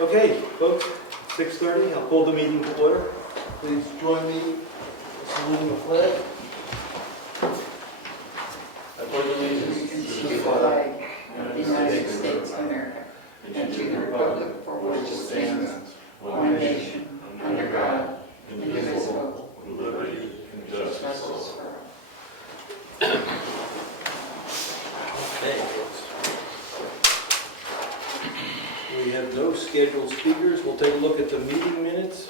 Okay, folks, 6:30, I'll call the meeting to order. Please join me in saluting the flag. I pledge allegiance To the flag of the United States of America and to the republic for which it stands, one nation, under God, indivisible, with liberty and justice for all. Okay, folks. We have no scheduled speakers. We'll take a look at the meeting minutes.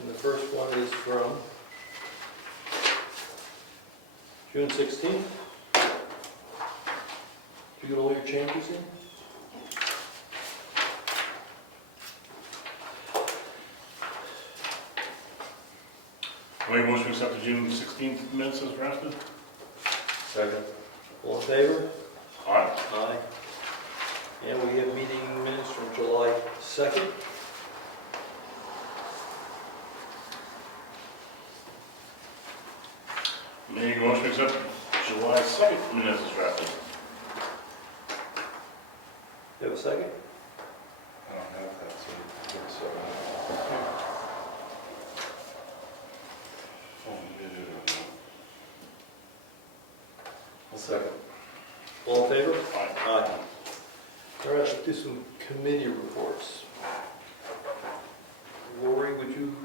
And the first one is from June 16th. Did you get all your changes in? Make a motion to accept the June 16th minutes as drafted? Second. All in favor? Aye. Aye. And we have meeting minutes from July 2nd. Make a motion to accept July 2nd minutes as drafted? You have a second? I don't have that, so I think so. Oh, you did it. I'll second. All in favor? Aye. Aye. All right, let's do some committee reports. Lori, would you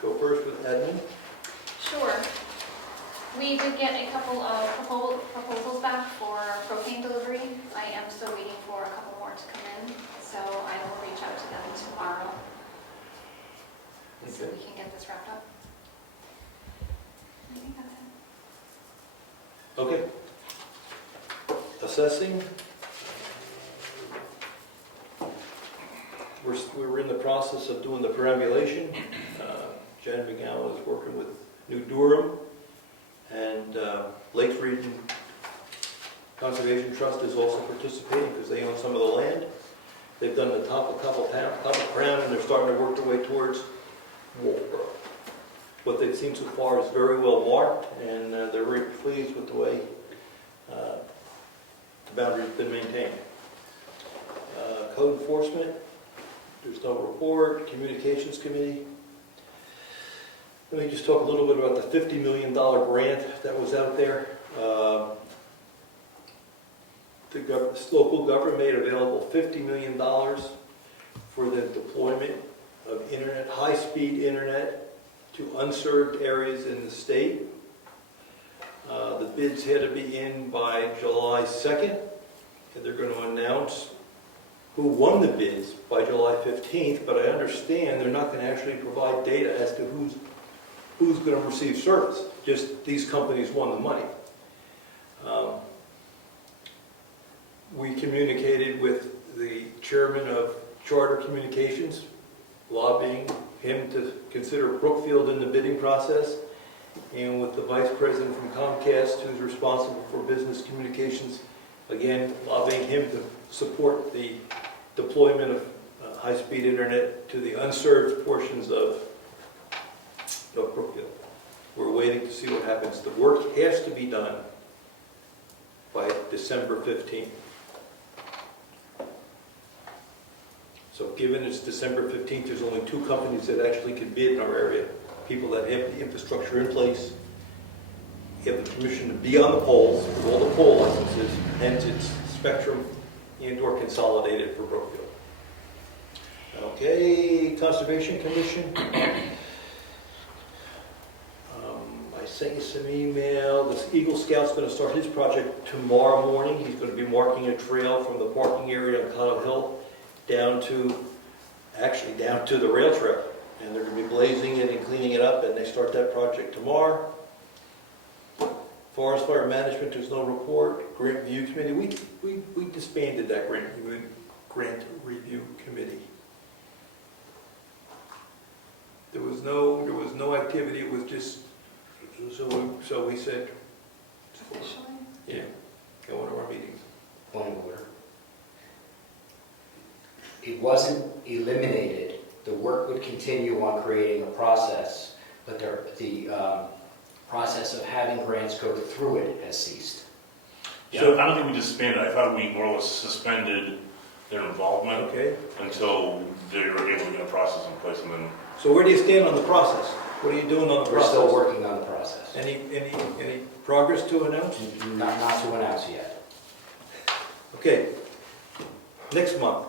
go first with admin? Sure. We did get a couple of proposals back for propane delivery. I am still waiting for a couple more to come in, so I will reach out to them tomorrow so Okay. we can get this wrapped up. I think that's it. Okay. Assessing. We're in the process of doing the perambulation. Jen McGowan is working with New Durham, and Lakes Region Conservation Trust is also participating because they own some of the land. They've done the top of Crown, and they're starting to work their way towards Wolfboro. What they've seen so far is very well marked, and they're very pleased with the way the boundary's been maintained. Code enforcement, there's no report. Communications committee. Let me just talk a little bit about the $50 million grant that was out there. The local government made available $50 million for the deployment of internet, high-speed internet to unserved areas in the state. The bids had to be in by July 2nd, and they're going to announce who won the bids by July 15th, but I understand they're not going to actually provide data as to who's going to receive service. Just these companies won the money. We communicated with the chairman of Charter Communications, lobbying him to consider Brookfield in the bidding process, and with the vice president from Comcast, who's responsible for business communications, again, lobbying him to support the deployment of high-speed internet to the unserved portions of Brookfield. We're waiting to see what happens. The work has to be done by December 15th. So given it's December 15th, there's only 2 companies that actually can bid in our area. People that have the infrastructure in place, have the permission to be on the poles, with all the pole licenses, hence it's Spectrum and/or Consolidated for Brookfield. Okay, Conservation Commission. I sent you some email. This Eagle Scout's going to start his project tomorrow morning. He's going to be marking a trail from the parking area on Cottle Hill down to the rail trail. And they're going to be blazing it and cleaning it up, and they start that project tomorrow. Forest Fire Management, there's no report. Grant Review Committee, we disbanded that Grant Review Committee. There was no activity. It was just so we said, Officially? yeah, go one of our meetings. Point of order. It wasn't eliminated. The work would continue on creating a process, but the process of having grants go through it has ceased. Yeah, I don't think we disbanded, I thought we more or less suspended their involvement Okay, until they were able to get a process in place, and then so where do you stand on the process? What are you doing on the We're process? still working on the process. Any progress to announce? Not to announce yet. Okay, next month.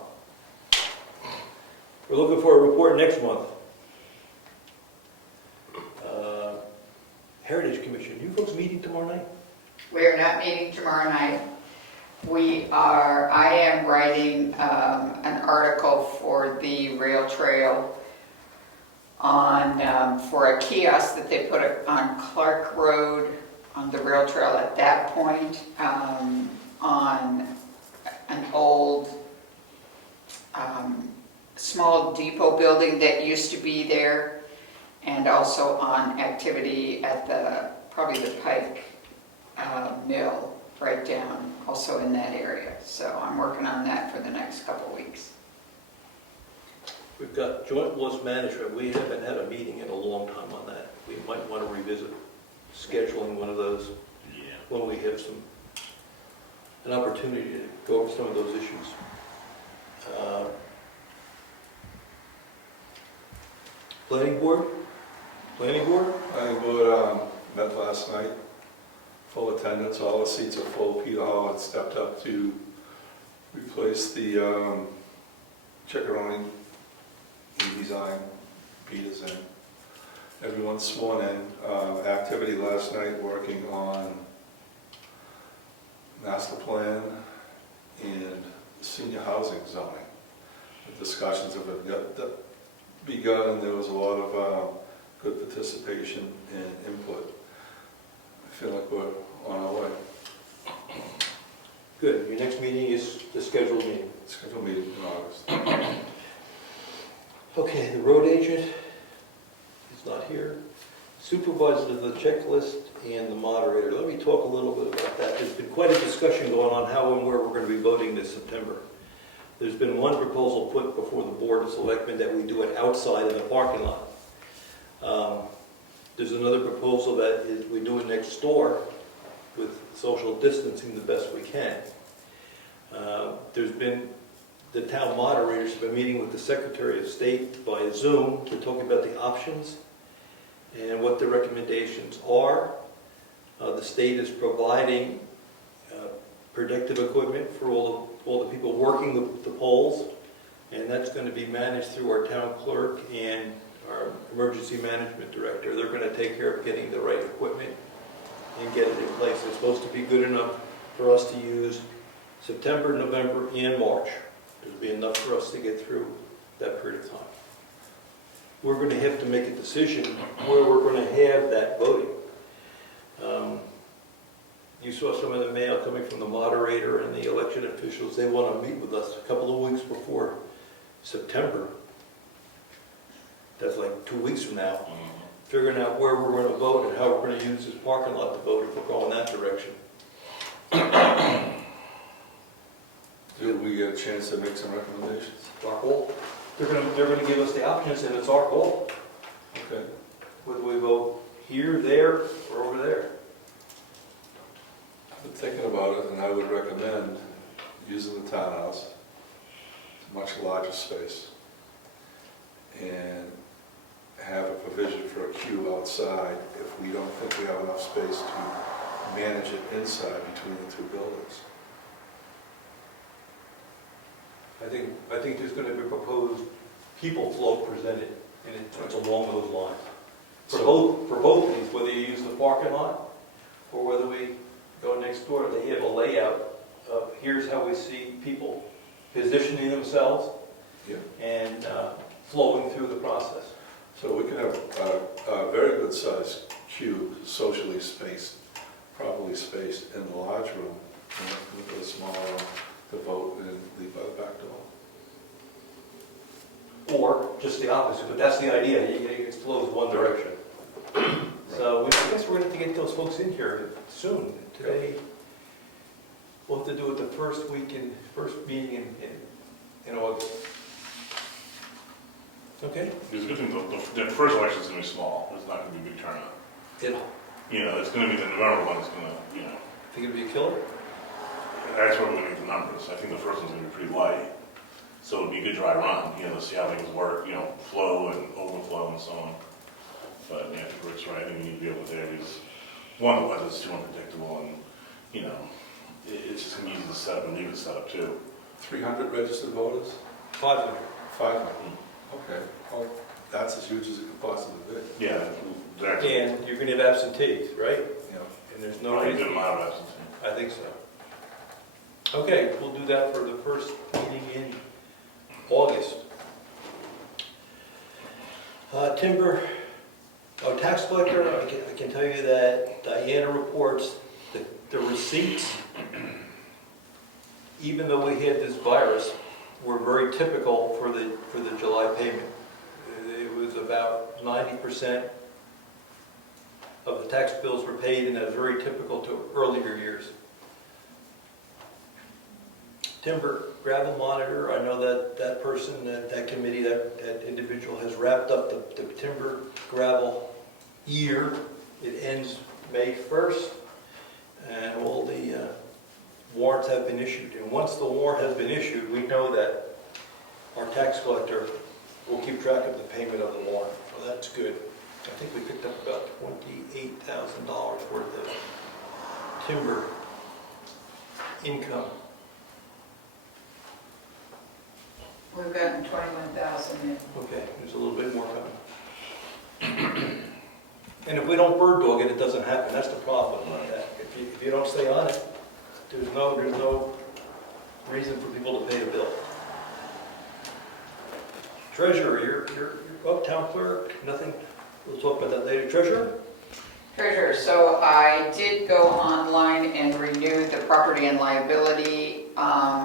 We're looking for a report next month. Heritage Commission, you folks meeting tomorrow night? We are not meeting tomorrow night. I am writing an article for the rail trail for a kiosk that they put on Clark Road on the rail trail at that point, on an old small depot building that used to be there, and also on activity at probably the Pike Mill right down, also in that area. So I'm working on that for the next couple of weeks. We've got joint loss management. We haven't had a meeting in a long time on that. We might want to revisit scheduling one of those when we have an opportunity to go over some of those issues. Planning board? Planning board? Planning board met last night, full attendance, all the seats are full. Peter Hall had stepped up to replace the Chickaroni redesign. Peter's in. Everyone's sworn in. Activity last night working on master plan and senior housing zoning. The discussions have begun, and there was a lot of good participation and input. I feel like we're on our way. Good. Your next meeting is the scheduled meeting. Scheduled meeting in August. Okay, the road agent is not here. Supervisor of the checklist and the moderator. Let me talk a little bit about that. There's been quite a discussion going on how and where we're going to be voting this September. There's been one proposal put before the Board of Selectmen that we do it outside in the parking lot. There's another proposal that is we do it next door with social distancing the best we can. The town moderators have been meeting with the Secretary of State by Zoom to talk about the options and what the recommendations are. The state is providing protective equipment for all the people working the polls, and that's going to be managed through our town clerk and our emergency management director. They're going to take care of getting the right equipment and get it in place. It's supposed to be good enough for us to use September, November, and March. It'll be enough for us to get through that period of time. We're going to have to make a decision where we're going to have that voting. You saw some of the mail coming from the moderator and the election officials. They want to meet with us a couple of weeks before September. That's like 2 weeks from now. Figuring out where we're going to vote and how we're going to use this parking lot to vote if we're going that direction. Did we get a chance to make some recommendations? It's our goal. They're going to give us the options, and it's our goal. Okay. Whether we vote here, there, or over there. I've been thinking about it, and I would recommend using the townhouse. It's a much larger space. And have a provision for a queue outside if we don't think we have enough space to manage it inside between the two buildings. I think there's going to be a proposed people flow presented, and it's along those lines. For both of these, whether you use the parking lot or whether we go next door, they have a layout of here's how we see people positioning themselves and flowing through the process. So we can have a very good sized queue, socially spaced, properly spaced in the large room, and we put a small room to vote and leave by the back door. Or just the opposite, but that's the idea. It flows one direction. So I guess we're going to have to get those folks in here soon. Today, we'll have to do it the first meeting in August. Okay? Because the good thing, the first election is going to be small. It's not going to be a big turnout. It'll. You know, it's going to be the November one. It's going to, you know. Think it'll be a killer? that's where we're gonna get the numbers. I think the first one's gonna be pretty light. So it'll be a good dry run, to see how things work, flow and overflow and so on. But yeah, I think Rick's right, I think we need to be able to, because one, the weather's too unpredictable and, it's just gonna be easy to set up and leave it set up too. 300 registered voters? 500. 500. Okay, well, that's as huge as it could possibly be. Yeah, exactly. And you're gonna have absentees, right? You know, And there's no Probably a reason. good amount of absentee. I think so. Okay, we'll do that for the first meeting in August. Timber, tax collector, I can tell you that Diana reports that the receipts, even though we had this virus, were very typical for the July payment. It was about 90% of the tax bills were paid, and that was very typical to earlier years. Timber gravel monitor, I know that person, that committee, that individual has wrapped up the timber gravel year. It ends May 1st, and all the warrants have been issued. And once the warrant has been issued, we know that our tax collector will keep track of the payment of the warrant, so that's good. I think we picked up about $28,000 worth of timber income. We've gotten 21,000 in. Okay, there's a little bit more coming. And if we don't bird dog it, it doesn't happen. That's the problem with that. If you don't stay on it, there's no reason for people to pay a bill. Treasurer, you're town clerk, nothing, we'll talk about that later. Treasurer? Treasurer, so I did go online and renew the property and liability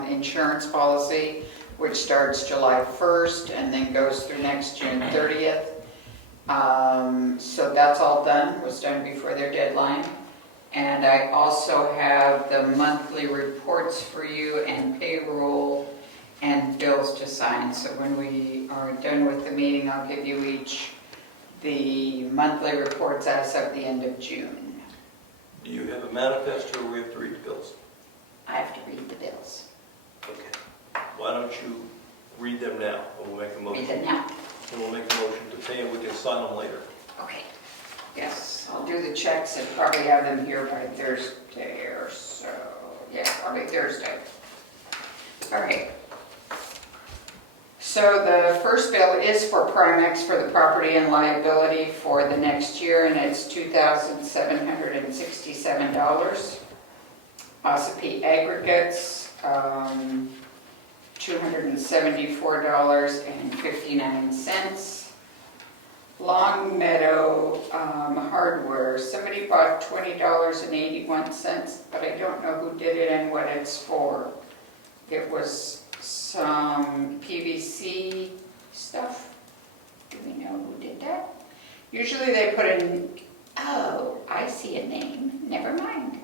insurance policy, which starts July 1st and then goes through next June 30th. So that's all done, was done before their deadline. And I also have the monthly reports for you and payroll and bills to sign. So when we are done with the meeting, I'll give you each the monthly reports as of the end of June. Do you have a manifest or we have to read the bills? I have to read the bills. Okay. Why don't you read them now and we'll make a motion. Read them now. And we'll make a motion to pay and we can sign them later. Okay. Yes, I'll do the checks and probably have them here by Thursday or so. Yeah, probably Thursday. All right. So the first bill is for Primex for the property and liability for the next year, and it's $2,767. Ossipee Aggregates, $274.59. Long Meadow Hardware, somebody bought $20.81, but I don't know who did it and what it's for. It was some PVC stuff. Do we know who did that? Usually they put in, oh, I see a name, never mind.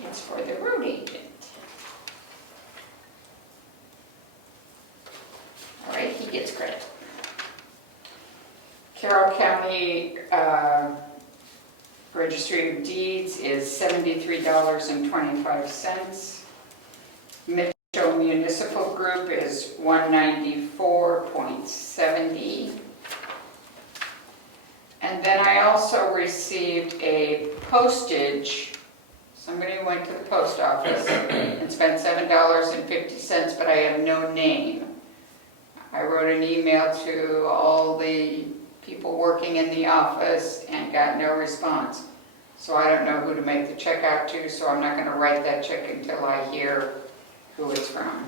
It's for the road agent. All right, he gets credit. Carroll County Registry of Deeds is $73.25. Mitchell Municipal Group is $194.70. And then I also received a postage. Somebody went to the post office and spent $7.50, but I have no name. I wrote an email to all the people working in the office and got no response. So I don't know who to make the check out to, so I'm not going to write that check until I hear who it's from.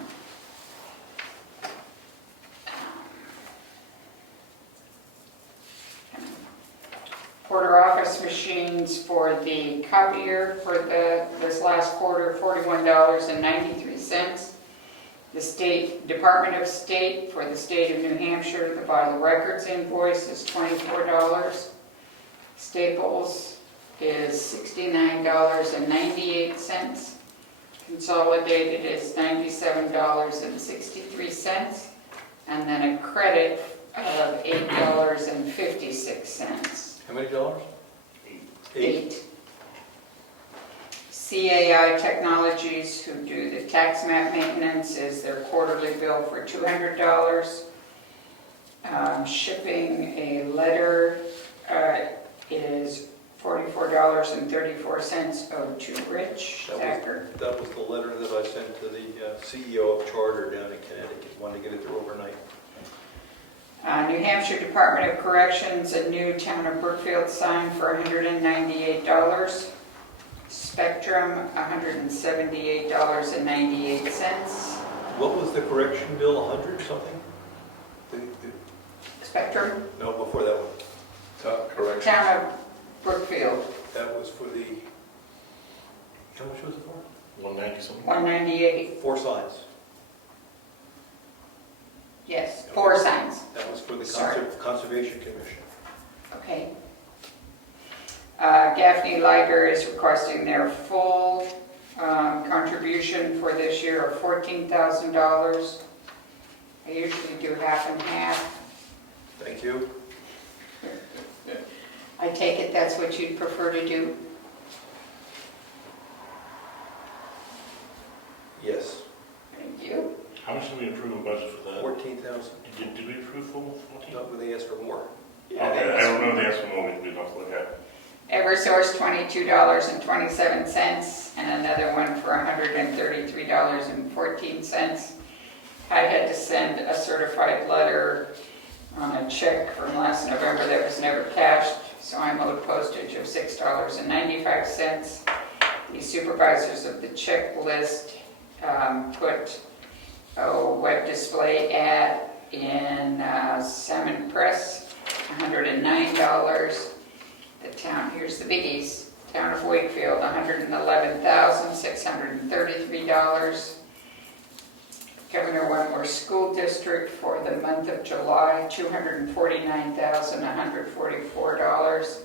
Quarter office machines for the copier for this last quarter, $41.93. The State Department of State for the state of New Hampshire, the vital records invoice is $24. Staples is $69.98. Consolidated is $97.63. And then a credit of $8.56. How many dollars? 8. CAI Technologies, who do the tax map maintenance, is their quarterly bill for $200. Shipping a letter is $44.34 owed to Rich Thacker. That was the letter that I sent to the CEO of Charter down in Connecticut. Wanted to get it there overnight. New Hampshire Department of Corrections, a new Town of Brookfield sign for $198. Spectrum, $178.98. What was the correction bill, 100 something? Spectrum, No, before that one. Correction. Town of Brookfield, That was for the, how much was it for? 190 something? 198. 4 signs. Yes, 4 signs. That was for the Sorry. Conservation Commission. Okay. Gaffney Liger is requesting their full contribution for this year of $14,000. I usually do half and half. Thank you. I take it that's what you'd prefer to do? Yes. Thank you. How much did we approve a budget for that? 14,000. Did we approve full 14? No, but they asked for more. Okay, I don't know the answer, more we don't look at. Eversource, $22.27, and another one for $133.14. I had to send a certified letter on a check from last November that was never cashed, so I'm owed postage of $6.95. The supervisors of the checklist put a web display ad in Salmon Press, $109. The town, here's the biggies, Town of Wakefield, $111,633. Governor Wentworth School District for the month of July, $249,144.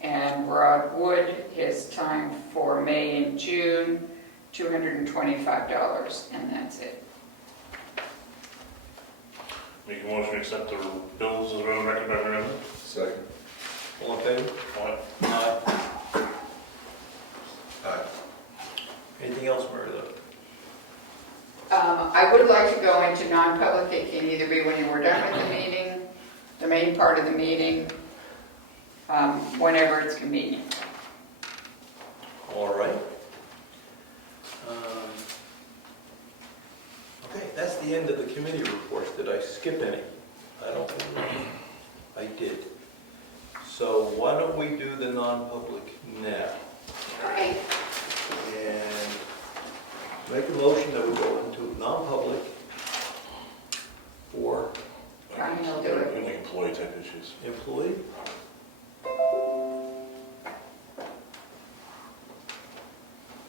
And Rod Wood, his time for May and June, $225, and that's it. Make a motion to accept the bills as a record by revenue. Second. All in favor? Aye. Aye. Aye. Anything else, Mary Lou? I would like to go into non-public. It can either be when you were done with the meeting, the main part of the meeting, whenever it's convenient. All right. Okay, that's the end of the committee reports. Did I skip any? I don't believe I did. So why don't we do the non-public now? Okay. And make a motion that we go into non-public for Brian will do it. Like employee type issues. employee.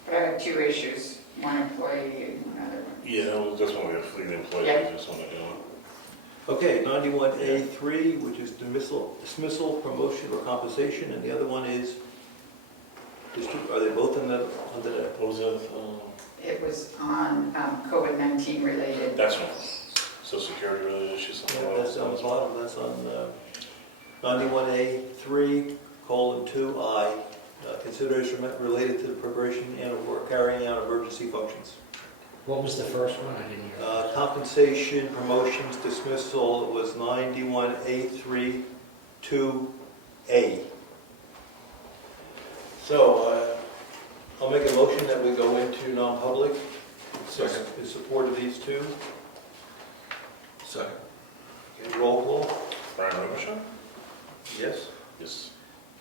But I have 2 issues, one employee and another one. Yeah, well, that's when we have fleet employees, Yeah. just want to do it. Okay, 91A3, which is dismissal, promotion, or compensation, and the other one is, are they both under that? What was it? It was on COVID-19 related. That's one. Social security related issues. Something Yeah, that's on the bottom, that's on 91A3:2I, consideration related to the preparation and or carrying out emergency functions. What was the first one? I didn't hear. Compensation, promotions, dismissal, it was 91A3:2A. So, I'll make a motion that we go into non-public. Second. In support of these two. Second. Okay, roll call. Brian Robichaud? Yes. Yes.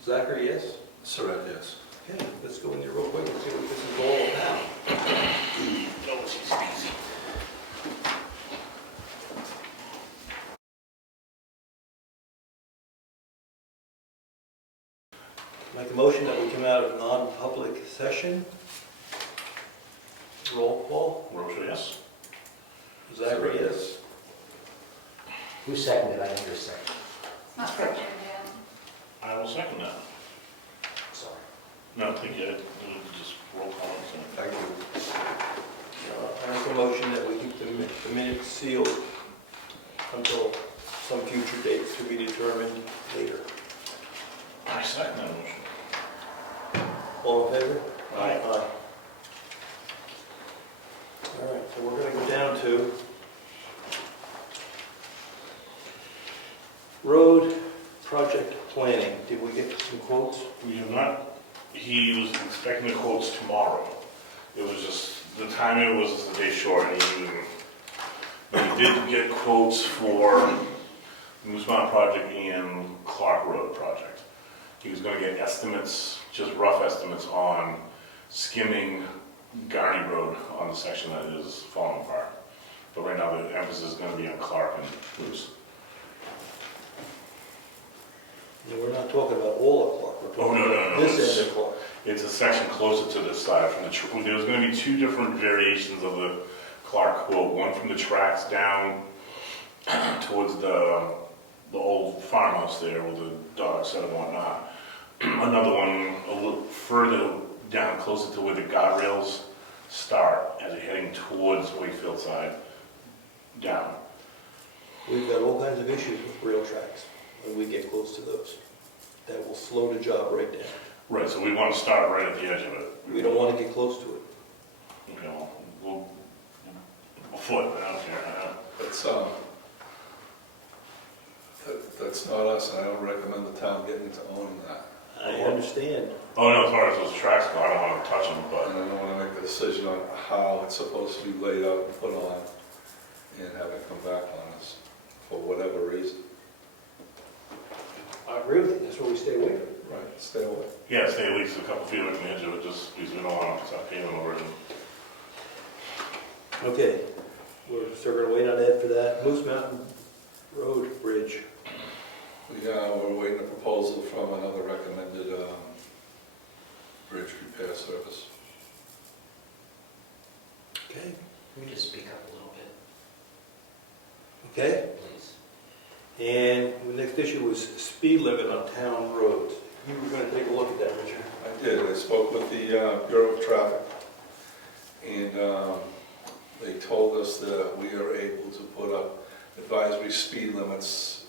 Zachary, yes? Surratt, yes. Okay, let's go in there real quick and see what this is all about. No, she's easy. Make a motion that we come out of non-public session. Roll call. Robichaud, yes. Zachary, yes? Who seconded? I didn't hear a second. Not for Jan. I will second that. Sorry. No, thank you. Just roll call it. Thank you. I make a motion that we keep the minutes sealed until some future dates to be determined later. I second that motion. All in favor? Aye. Aye. quotes? We have not, he was expecting the quotes tomorrow. It was just, the timing was a day short, and he did get quotes for the Moose Mountain project and Clark Road project. He was gonna get estimates, just rough estimates on skimming Garney Road on the section that is falling apart. But right now, the emphasis is gonna be on Clark and Moose. No, we're not talking about all of Clark, we're Oh, talking no, about no, no, this it's- end of Clark. It's a section closer to the side. There was going to be two different variations of the Clark quote. One from the tracks down towards the old farmhouse there with the dog set and whatnot. Another one a little further down, closer to where the guardrails start as you're heading towards Wakefield side down. We've got all kinds of issues with rail tracks when we get close to those. That will slow the job right down. Right, so we want to start right at the edge of it. We don't want to get close to it. Okay, well, we'll a foot, I don't care. That's, that's not us, and I don't recommend the town getting into owning that. I understand. Oh, no, as far as those tracks go, I don't want to touch them, And but, I don't want to make a decision on how it's supposed to be laid out and put on, and have it come back on us for whatever reason. I agree with you, that's why we stay away from it. Right, stay away. yeah, stay at least a couple feet away from the edge of it, just because we don't want to start paving over it. Okay, we're still gonna wait on Ed for that. Moose Mountain Road Bridge. We're waiting a proposal from another recommended bridge repair service. Okay. Let me just speak up a little bit, Okay, please. and the next issue was speed limit on town roads. You were gonna take a look at that, Richard. I did, I spoke with the Bureau of Traffic, and they told us that we are able to put up advisory speed limits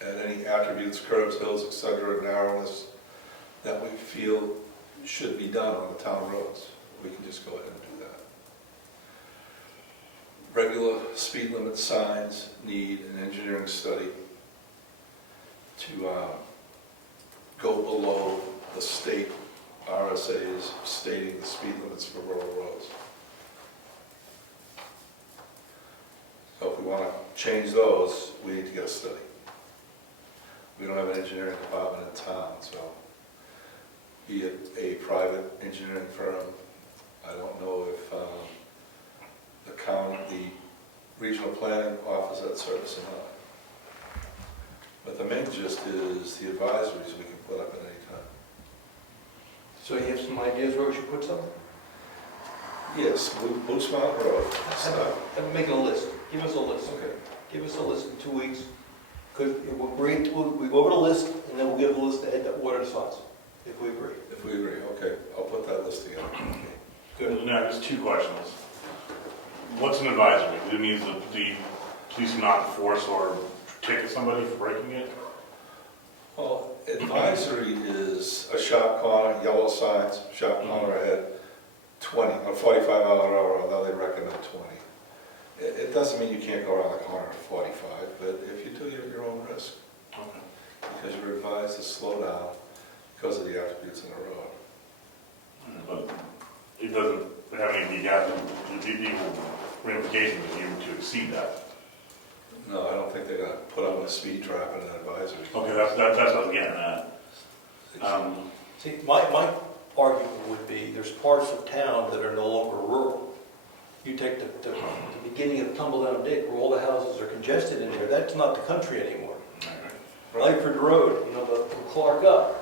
at any attributes, curbs, hills, etc., narrowness that we feel should be done on the town roads. We can just go ahead and do that. Regular speed limit signs need an engineering study to go below the state RSA's stating the speed limits for rural roads. So if we want to change those, we need to get a study. We don't have an engineering department in town, so be it a private engineering firm, I don't know if the county, the regional planning offers that service or not. But the main gist is the advisories we can put up at any time. So you have some ideas where we should put something? Yes, Moose Mountain Road. I'm making a list. Give us a list. Okay. Give us a list in 2 weeks. We'll we go over the list, and then we'll give the list to Ed that order the spots, if we agree. If we agree, okay, I'll put that list together. Good. Now, just two questions. What's an advisory? Do it mean the police not enforce or ticket somebody for breaking it? Well, advisory is a sharp corner, yellow signs, sharp corner ahead, 20, or 45 mile an hour, although they recommend 20. It doesn't mean you can't go around the corner at 45, but if you do, you're at your own risk, Okay. because you're advised to slow down because of the attributes in the road. But it doesn't have any legal ramifications if you were to exceed that. No, I don't think they're gonna put up a speed trap in an advisory. Okay, that's what I was getting at. See, my argument would be, there's parts of town that are no longer rural. You take the beginning of Tumbledown Dick, where all the houses are congested in there, that's not the country anymore. Lightford Road, from Clark up,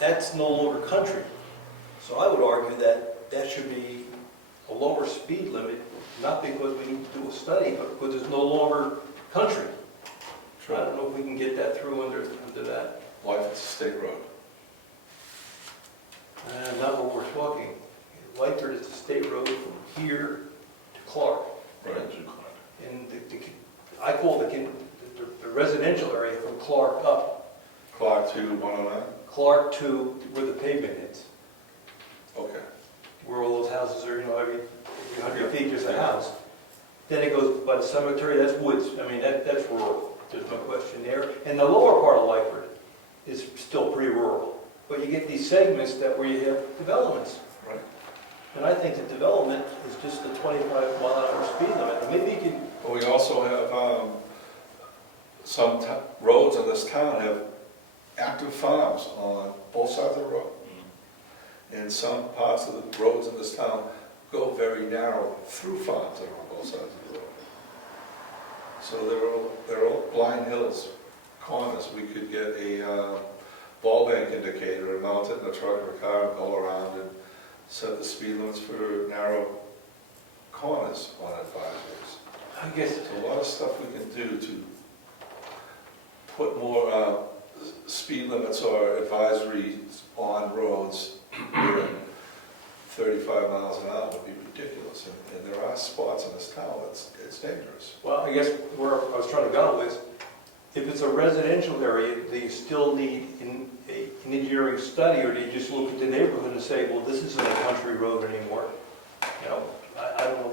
that's no longer country. So I would argue that that should be a lower speed limit, not because we need to do a study, but because it's no longer country. I don't know if we can get that through under that. Why if it's a state road? Not what we're talking. Lightford is a state road from here to Clark. Right. And I call the residential area from Clark up. Clark to 109? Clark to where the pavement is, Okay. where all those houses are, every 100 feet there's a house. Then it goes by the cemetery, that's woods. I mean, that's rural. There's no question there. And the lower part of Lightford is still pretty rural. But you get these segments where you have developments. Right. And I think that development is just the 25-mile-an-hour speed limit. And maybe you can, But we also have, some roads in this town have active farms on both sides of the road. And some parts of the roads in this town go very narrow through farms that are on both sides of the road. So they're all blind hills, corners. We could get a ball bank indicator and mount it in a truck or a car and go around and set the speed limits for narrow corners on advisories. I guess, There's a lot of stuff we can do to put more speed limits or advisories on roads where 35 miles an hour would be ridiculous. And there are spots in this town that's it's dangerous. well, I guess where I was trying to go is, if it's a residential area, do you still need an engineering study, or do you just look at the neighborhood and say, well, this isn't a country road anymore? You know, I don't know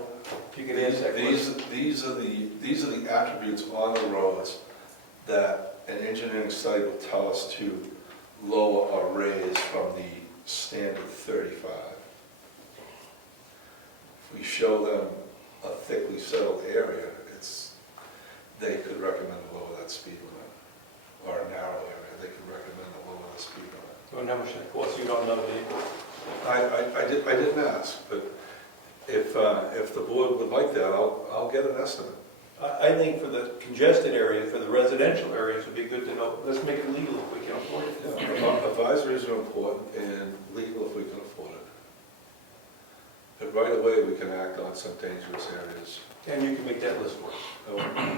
if you can answer that question. These are the attributes on the roads that an engineering study will tell us to lower or raise from the standard 35. If we show them a thickly settled area, they could recommend to lower that speed limit, or a narrow area, they could recommend to lower the speed limit. Well, how much that costs? You don't know, do you? I didn't ask, but if the board would like that, I'll get an estimate. I think for the congested area, for the residential areas, it'd be good to know, let's make it legal if we can afford it. Yeah, advisories are important and legal if we can afford it. But right away, we can act on some dangerous areas. And you can make that list for us. So, Okay,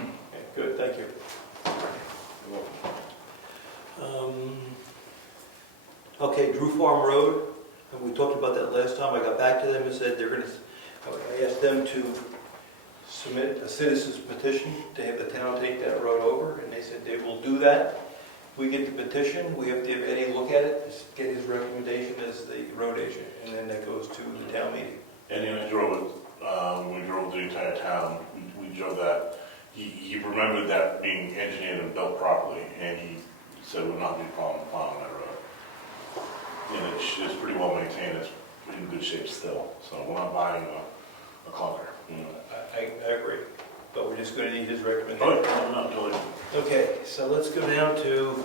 good, thank you. you're welcome. Okay, Drew Farm Road, and we talked about that last time. I got back to them and said they're gonna, I asked them to submit a citizen's petition to have the town take that road over, and they said they will do that. We get the petition, we have to have Eddie look at it, just get his recommendation as the road agent, and then that goes to the town meeting. And then I drove it, we drove the entire town, we drove that. He remembered that being engineered and built properly, and he said it would not be a problem plowing that road. And it's pretty well maintained, it's in good shape still, so we're not buying a clunker, you know. I agree, but we're just gonna need his Oh, recommendation. no, totally. Okay, so let's go down to,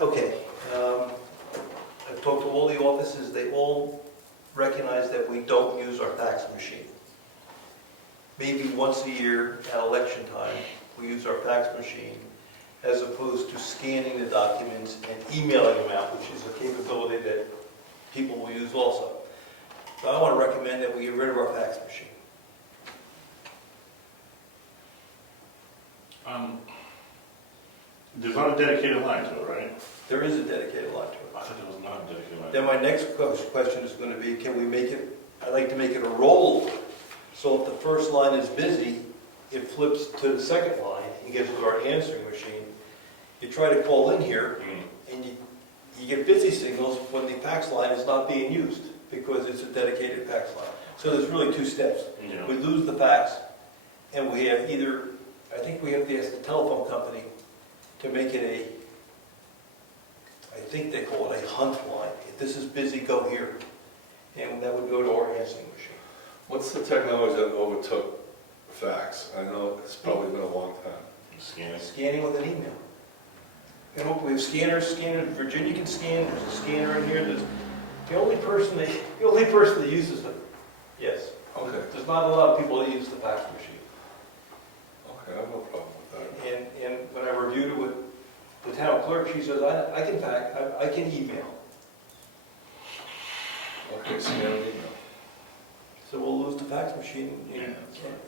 okay, I've talked to all the offices, they all recognize that we don't use our fax machine. Maybe once a year at election time, we use our fax machine as opposed to scanning the documents and emailing them out, which is a capability that people will use also. So I want to recommend that we get rid of our fax machine. There's not a dedicated line to it, right? There is a dedicated line to it. I thought there was not a dedicated line. Then my next question is going to be, can we make it, I'd like to make it a rollover. So if the first line is busy, it flips to the second line and gets to our answering machine. You try to call in here and you get busy signals when the fax line is not being used because it's a dedicated fax line. So there's really two steps. Yeah. We lose the fax and we have either, I think we have to ask the telephone company to make it a, I think they call it a hunt line. If this is busy, go here. And that would go to our answering machine. What's the technology that overtook fax? I know it's probably been a long time. Scanning. Scanning with an email. You know, we have scanners, Virginia can scan, there's a scanner in here, there's, the only person that uses them, yes. Okay. There's not a lot of people that use the fax machine. Okay, I have no problem with that. And when I reviewed it with the town clerk, she says, I can fax, I can email. Okay, scan an email. So we'll lose the fax machine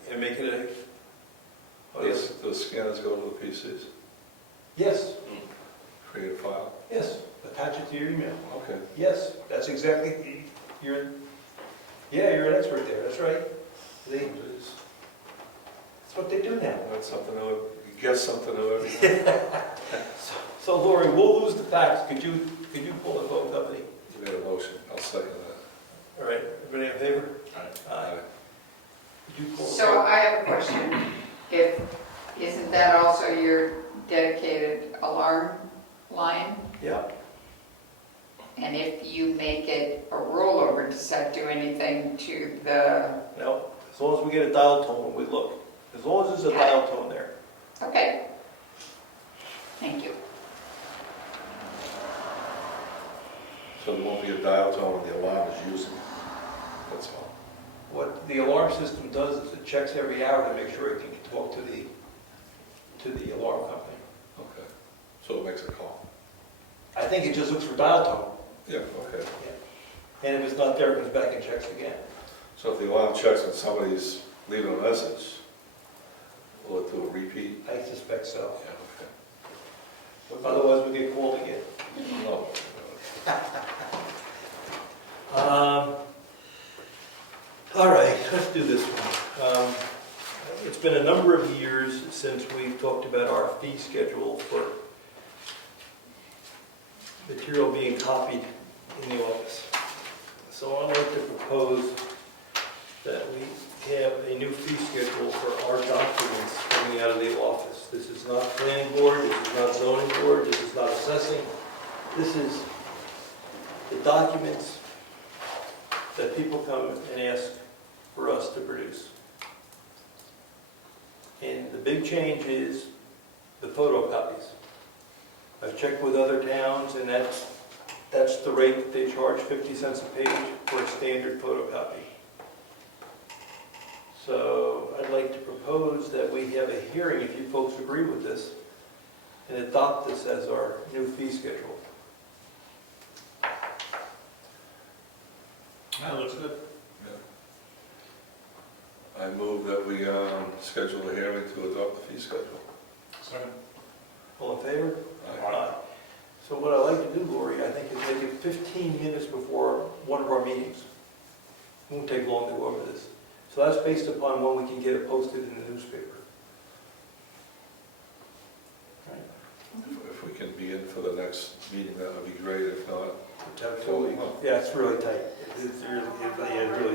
and make it a, oh yes, Those scanners go to the PCs? yes, Create a file? yes, attach it to your email. Okay. Yes, that's exactly, you're an expert there, that's right. They, Jeez. that's what they do now. That's something new. You guess something new every day. So Lori, we'll lose the fax, could you pull the phone company? You made a motion. I'll second that. All right, everybody in favor? Aye. Aye. Could you pull the So phone? I have a question. Isn't that also your dedicated alarm And if you make it a rollover, does that do anything to the, No, as long as we get a dial tone when we look. As long as there's a dial tone there. okay. Thank you. So there won't be a dial tone when the alarm is using it. That's all. What the alarm system does is it checks every hour to make sure it can talk to the alarm company. Okay. So it makes a call. I think it just looks for dial tone. Yeah, okay. And if it's not there, it comes back and checks again. So if the alarm checks and somebody's leaving a message, will it do a repeat? I suspect so. Yeah, Otherwise, we get called again. okay. No. All right, let's do this one. It's been a number of years since we talked about our fee schedule for material being copied in the office. So I'd like to propose that we have a new fee schedule for our documents coming out of the office. This is not planning board, this is not zoning board, this is not assessing. This is the documents that people come and ask for us to produce. And the big change is the photocopies. I've checked with other towns, and that's the rate that they charge, 50 cents a page for a standard photocopy. So I'd like to propose that we have a hearing, if you folks agree with this, and adopt this as our new fee schedule. That looks good. Yeah. I move that we schedule a hearing to adopt the fee schedule. Second. All in favor? Aye. So what I'd like to do, Lori, I think is make it 15 minutes before one of our meetings. It won't take long to go over this. So that's based upon when we can get it posted in the newspaper. Right? If we can be in for the next meeting, that would be great. If not, Yeah, it's really tight. It's really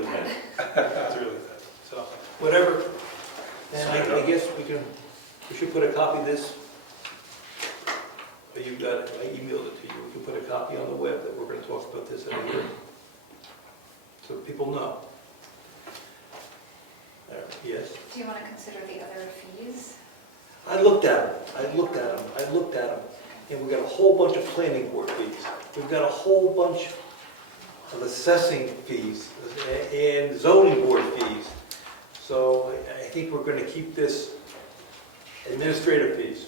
tight. It's really tight. So, whatever. And I guess we should put a copy of this. You've got it, I emailed it to you. We can put a copy on the web that we're going to talk about this at a hearing. So people know. Yes? Do you want to consider the other fees? I looked at them, and we've got a whole bunch of planning board fees. We've got a whole bunch of assessing fees and zoning board fees. So I think we're going to keep this administrative fees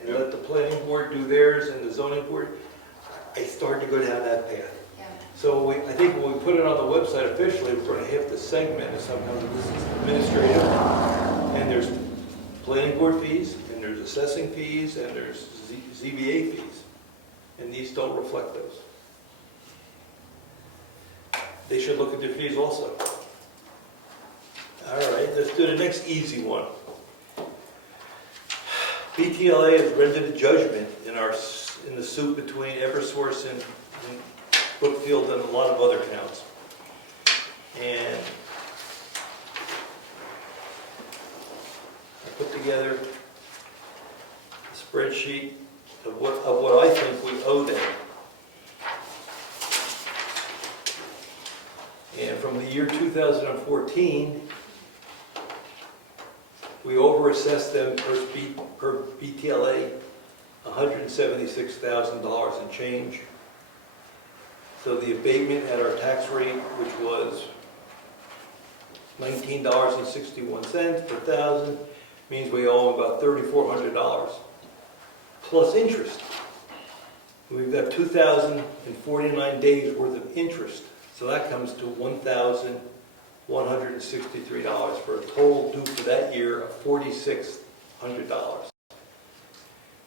and let the planning board do theirs and the zoning board. I started to go down that path. Yeah. So I think when we put it on the website officially, we're going to have to segment it somehow. This is administrative, and there's planning board fees, and there's assessing fees, and there's ZBA fees. And these don't reflect those. They should look at their fees also. All right, let's do the next easy one. BTLA has rendered a judgment in the suit between Eversource and Brookfield and a lot of other towns. And I put together a spreadsheet of what I think we owe them. And from the year 2014, we overassessed them per BTLA $176,000 and change. So the abatement at our tax rate, which was $19.61 per thousand, means we owe about $3,400 plus interest. We've got 2,049 days worth of interest. So that comes to $1,163 for a total due for that year of $4,600.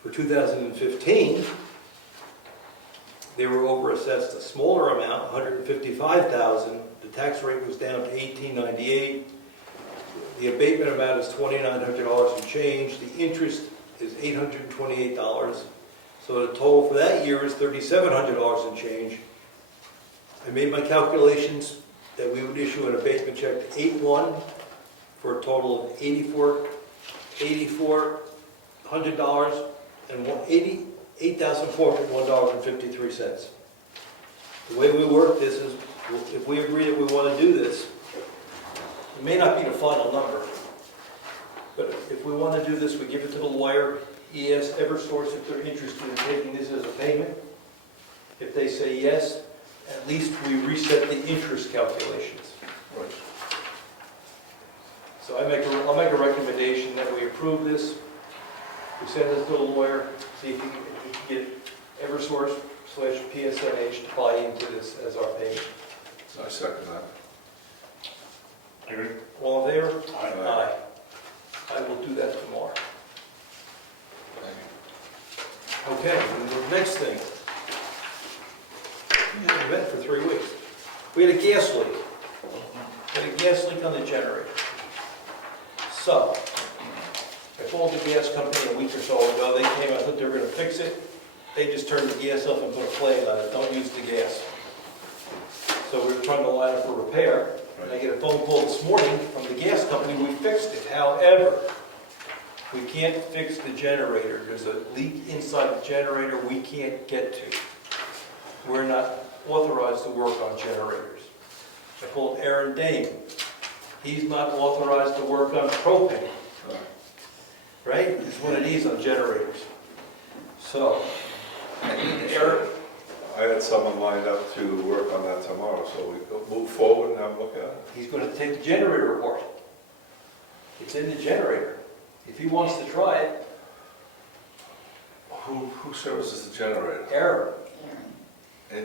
For 2015, they were overassessed a smaller amount, $155,000. The tax rate was down to $1,898. The abatement amount is $2,900 and change. The interest is $828. So the total for that year is $3,700 and change. I made my calculations that we would issue an abatement check to 8-1 for a total of $8,400 and $8,401.53. The way we work this is, if we agree that we want to do this, it may not be the final number, but if we want to do this, we give it to the lawyer. He asks Eversource if they're interested in taking this as a payment. If they say yes, at least we reset the interest calculations. Right. So I'll make a recommendation that we approve this. We send this to the lawyer, see if we can get Eversource/PSNH to buy into this as our payment. I second that. I agree. All in favor? Aye. I will do that tomorrow. Thank you. Okay, and the next thing. We had an event for 3 weeks. We had a gas leak. We had a gas leak on the generator. So, I called the gas company a week or so ago. They came, I thought they were going to fix it. They just turned the gas off and put a flag on it. Don't use the gas. So we were trying to line up for repair. And I get a phone call this morning from the gas company. We fixed it. However, we can't fix the generator. There's a leak inside the generator we can't get to. We're not authorized to work on generators. I called Aaron Dane. He's not authorized to work on propane. Right? It's one of these on generators. So, Aaron, I had someone lined up to work on that tomorrow, so we go move forward and have a look at it. he's going to take the generator apart. It's in the generator. If he wants to try it, Who services the generator? Aaron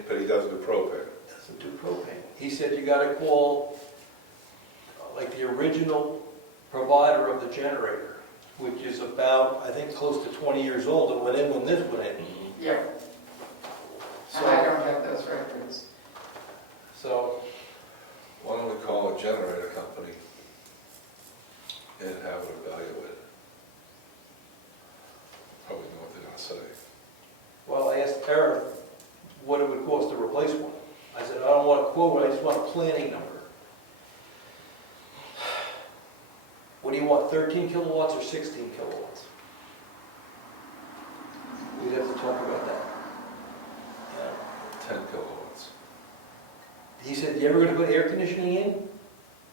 But he doesn't do propane. doesn't do propane. He said you got to call like the original provider of the generator, which is about, I think, close to 20 years old. It went in when this went in. Yeah, and I don't have those records. So, Why don't we call a generator company and have it evaluated? Probably know what they're gonna say. well, I asked Aaron what it would cost to replace one. I said, I don't want a quote, I just want a planning number. What do you want, 13 kilowatts or 16 kilowatts? We'd have to talk about that. Yeah. 10 kilowatts. He said, you ever going to put air conditioning in?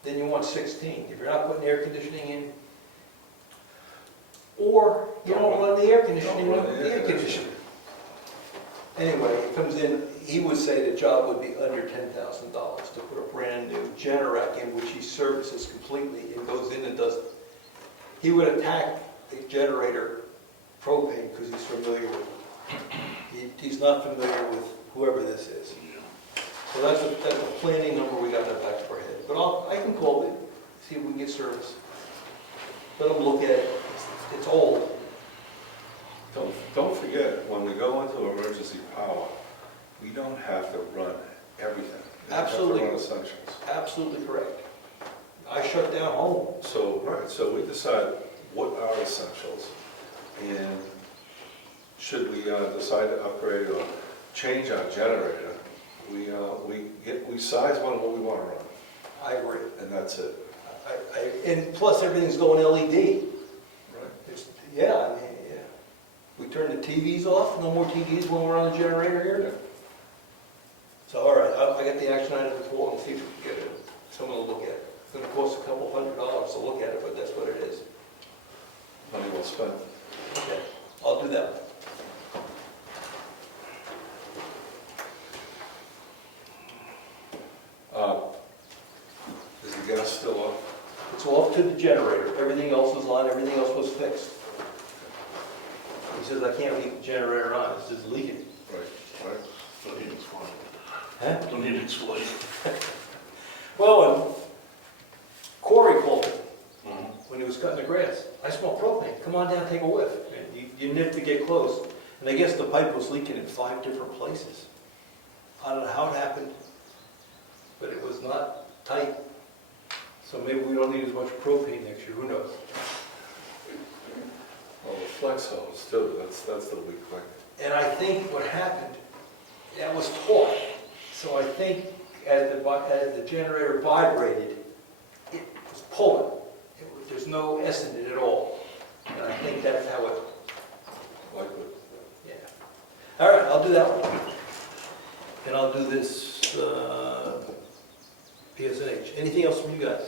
Then you want 16. If you're not putting air conditioning in, or you don't run the air conditioning, Don't run run the air conditioner. Anyway, it comes in, he would say the job would be under $10,000 to put a brand new Generac in, which he services completely. It goes in and does it. He would attack the generator propane because he's familiar with it. He's not familiar with whoever this is. So that's a planning number we got in the back of our head. But I can call it, see if we can get service. Let them look at it. It's old. Don't forget, when we go into emergency power, we don't have to run everything. We Absolutely. have to run essentials. Absolutely correct. I shut down home. So we decide what are essentials, and should we decide to upgrade or change our generator, we size one what we want to run, I agree. and that's it. And plus everything's going LED. Right. Yeah, I mean, yeah. We turn the TVs off, no more TVs when we're on the generator here. So, all right, I got the action item to call and see if we can get someone to look at it. It's going to cost a couple $100 to look at it, but that's what it is. Money well spent. Okay, I'll do that. Is the gas still off? It's off to the generator. Everything else is on, everything else was fixed. He says, I can't leave the generator on, it's just leaking. Right. Don't need to explain. Huh? Don't need to explain. Well, Corey called me Mhm. when he was cutting the grass. I smell propane, come on down, take a whiff. And you nip to get close. And I guess the pipe was leaking in 5 different places. I don't know how it happened, but it was not tight. So maybe we don't need as much propane next year, who knows? Well, the flex hose too, that's the weak link. And I think what happened, that was taut. So I think as the generator vibrated, it was pulling. There's no S in it at all. And I think that's how it, Likely. yeah. All right, I'll do that one. And I'll do this PSNH. Anything else from you guys?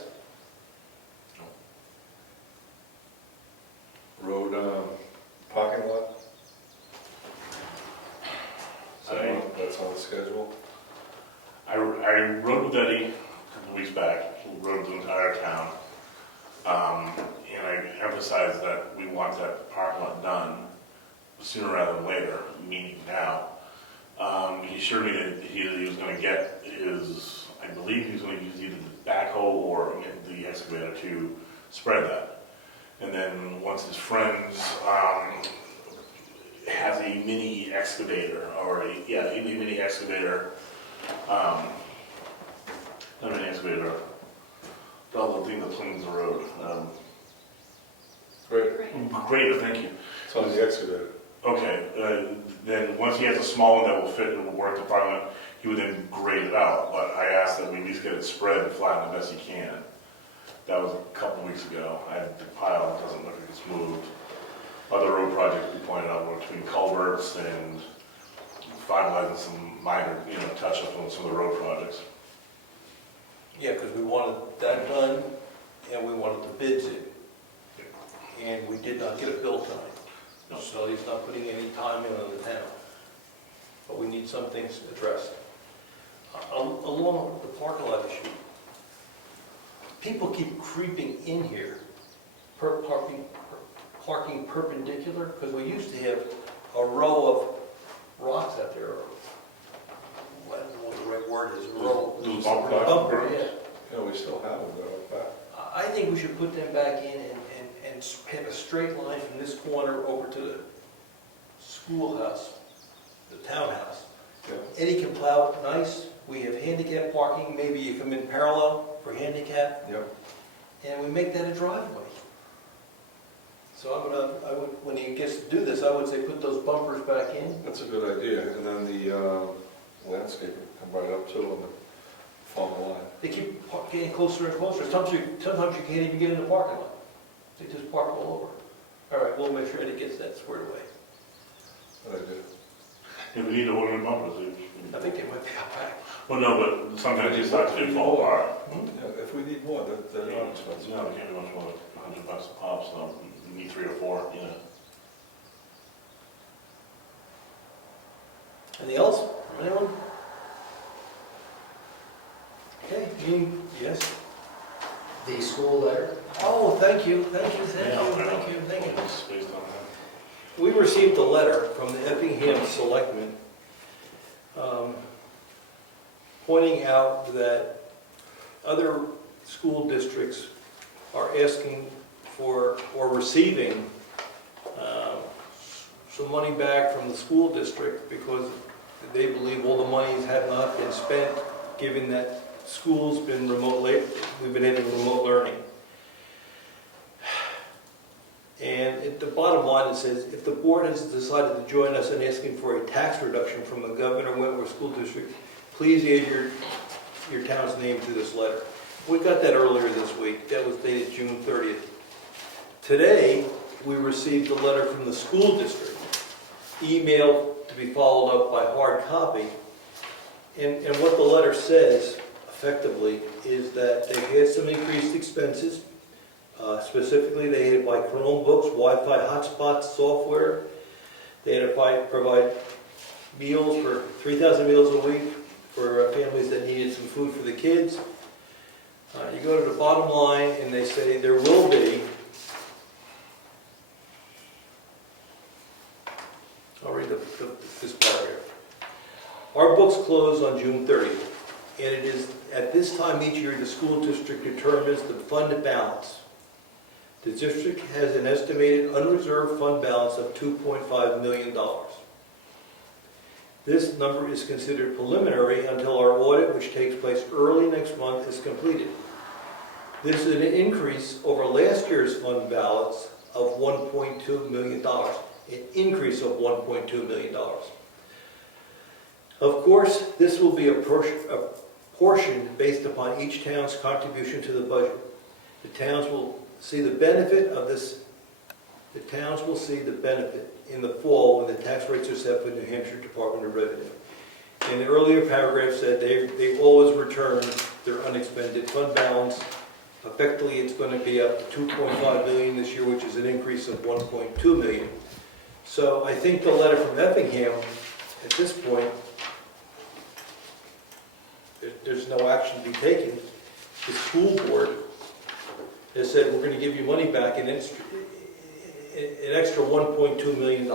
Road parking lot? That's on the schedule? I rode with Eddie a couple weeks back, rode the entire town. And I emphasized that we want that parking lot done sooner rather than later, meaning now. He assured me that he was going to get his, I believe he was going to use either the backhoe or the excavator to spread that. And then once his friends has a mini excavator, or a mini excavator, not a mini excavator, the little thing that cleans the road. Great. Great, thank you. It's on the excavator. Okay, then once he has a small one that will fit and will work the parking lot, he would then grade it out. But I asked that we at least get it spread and flattened the best he can. That was a couple weeks ago. The pile doesn't look like it's moved. Other road projects we pointed out were between culverts and finalizing some minor, touch-ups on some of the road projects. Yeah, because we wanted that done, and we wanted the bids in. And we did not get a bill tonight. No. So he's not putting any time in on the town. But we need some things addressed. Along with the parking lot issue, people keep creeping in here, parking perpendicular, because we used to have a row of rocks out there. I don't know what the right word is, a row. Those bumper Bumper, yeah. Yeah, we still have them though, back. I think we should put them back in and have a straight line from this corner over to the schoolhouse, the townhouse. Yeah. Eddie can plow it nice. We have handicap parking. Maybe you come in parallel for handicap, Yep. and we make that a driveway. So I would, when he gets to do this, I would say put those bumpers back in. That's a good idea. And then the landscaping come right up to and follow the line. They keep getting closer and closer. Sometimes you can't even get in the parking lot. They just park all over. All right, we'll make sure Eddie gets that squared away. Good idea. If we need to order bumpers, I think they might be out back. well, no, but sometimes you start to fall apart. Yeah, if we need more, they're not expensive. No, they can't be much more than $100 a pop, so you need 3 or 4, Anything else? Anyone? Okay, yes. The school letter, Oh, thank you. It's based on that. We received a letter from the Effingham Selectmen pointing out that other school districts are asking for or receiving some money back from the school district because they believe all the monies have not been spent, given that school's been we've been having remote learning. And at the bottom line, it says, if the board has decided to join us in asking for a tax reduction from the Governor Wentworth School District, please add your town's name to this letter. We got that earlier this week. That was dated June 30th. Today, we received a letter from the school district, emailed to be followed up by hard copy. And what the letter says, effectively, is that they've had some increased expenses. Specifically, they had to buy Chromebooks, Wi-Fi hotspots, software. They had to provide meals for 3,000 meals a week for families that needed some food for the kids. You go to the bottom line and they say there will be, I'll read this part here. Our books close on June 30th, and it is at this time each year the school district determines the fund balance. The district has an estimated unreserved fund balance of $2.5 million. This number is considered preliminary until our audit, which takes place early next month, is completed. This is an increase over last year's fund balance of $1.2 million, an increase of $1.2 million. Of course, this will be a portion based upon each town's contribution to the budget. The towns will see the benefit of this. The towns will see the benefit in the fall when the tax rates are set for New Hampshire Department of Revenue. in the earlier paragraph said they always return their unexpended fund balance. Effectively, it's going to be up to 2.5 million this year, which is an increase of 1.2 million. So I think the letter from Effingham, at this point, there's no action to be taken. The school board has said, we're going to give you money back, an extra $1.2 million.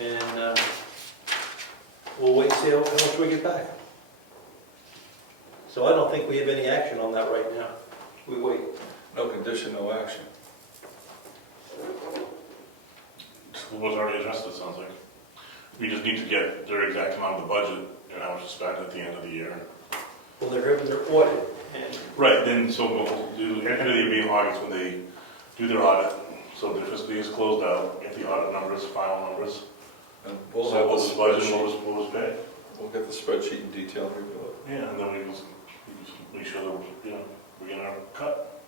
And we'll wait and see how much we get back. So I don't think we have any action on that right now. We wait. No condition, no action. School was already addressed, it sounds like. We just need to get their exact amount of the budget and how much is spent at the end of the year. Well, they're having their audit. And Right, then, so we'll do, end of the year being August when they do their audit, so their fiscal year is closed out, get the audit numbers, final numbers. And we'll So have what the was budget, spreadsheet. what was paid. We'll get the spreadsheet in detail and review it. Yeah, and then we just make sure that, we're getting our cut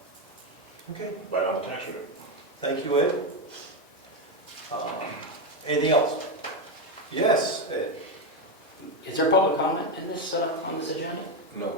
okay, right on the tax rate. thank you, Ed. Anything else? Yes, Ed. Is there public comment in this, on this agenda? No.